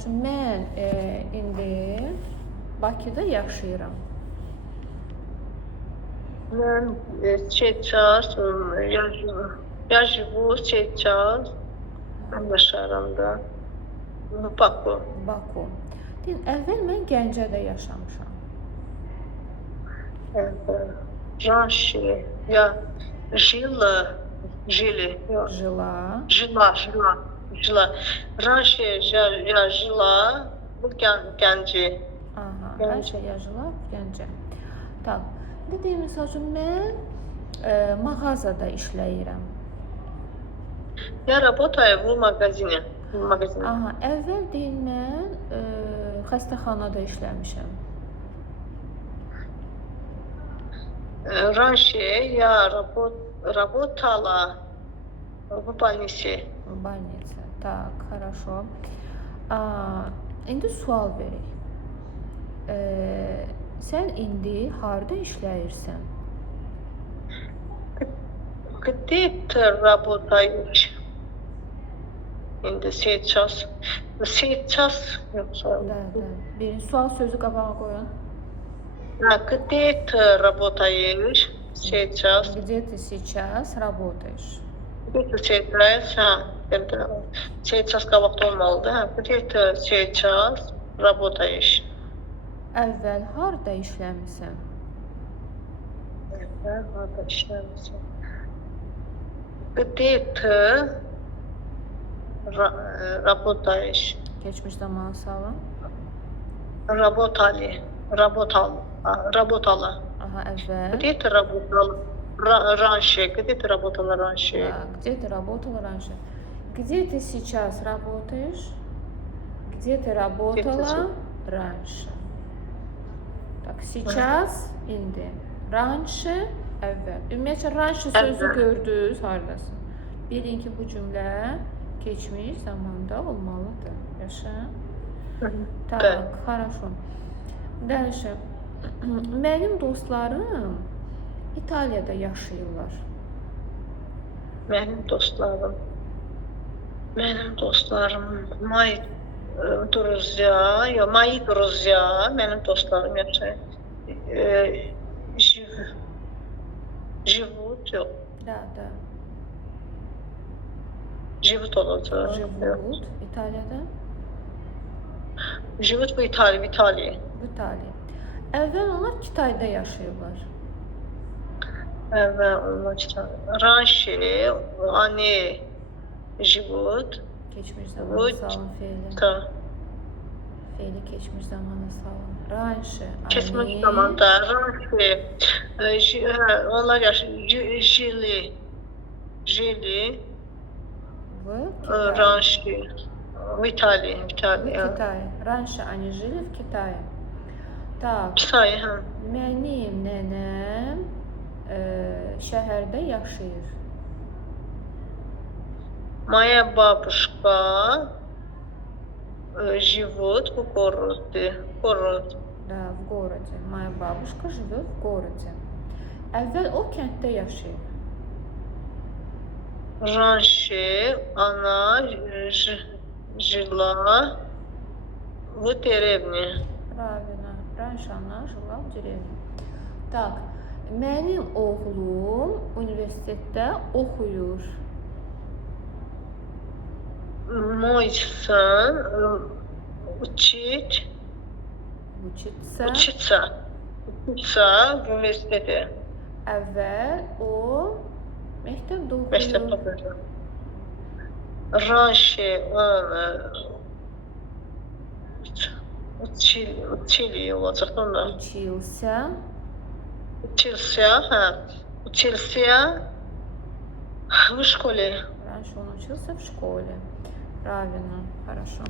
üçün mən indi Bakıda yaşayıram. Mən сейчас я живу сейчас yaşarımda Baku. Baku. Deyin, əvvəl mən Gəncədə yaşamışam. Раньше я жила. Жила. Раньше я жила в Gənci. Aha, раньше я жила в Gəncə. Tak. İndi deyim, məsəl üçün, mən mağazada işləyirəm. Я работаю в магазине. Aha, əvvəl deyim, mən xəstəxanada işləmişəm. Раньше я работала в больнице. В больнице. Так, хорошо. İndi sual verək. Sən indi harda işləyirsən? Где ты работаешь? İndi сейчас. Birinci sual sözü qabağa qoyun. Где ты работаешь сейчас? Где ты сейчас работаешь? Где ты сейчас? Сейчас qabaqda olmalıdır. Где ты сейчас работаешь? Əvvəl harda işləmisən? Harda işləmirsən? Где ты работаешь? Keçmiş zamanı salın. Работала. Aha, əvvəl. Где ты работала раньше? Где ты работала раньше? Где ты работала раньше? Где ты сейчас работаешь? Где ты работала раньше? Так, сейчас, indi. Раньше, əvvəl. Ümumiyyətlə, раньше sözü gördünüz, haradasın. Bilin ki, bu cümlə keçmiş zamanda olmalıdır. Yaşa. Tak, хорошо. Dəlişəm. Mənim dostlarım İtaliyada yaşayırlar. Mənim dostlarım moи друзья, mənim dostlarım yaşayır. Живут, yox. Da. Живут olacaq. Живут İtaliyada. Живут в Италии. İtaliya. Əvvəl onlar Kitayda yaşayırlar. Раньше они живут. Keçmiş zamanı salın feili. Feili keçmiş zamanı salın. Раньше Keçmiş zamanda. Onlar жили. Раньше в Италии. В Китае. Раньше они жили в Китае. Так. Mənim nənəm şəhərdə yaşayır. Моя бабушка живет в городе. Да, в городе. Моя бабушка живет в городе. Əvvəl o kənddə yaşayır. Раньше она жила в деревне. Правильно. Раньше она жила в деревне. Так, mənim oğlum universitetdə oxuyur. Мой сын учится в университете. Əvvəl o məktəbdə oxuyur. Раньше он учился в школе. Раньше он учился в школе. Правильно, хорошо.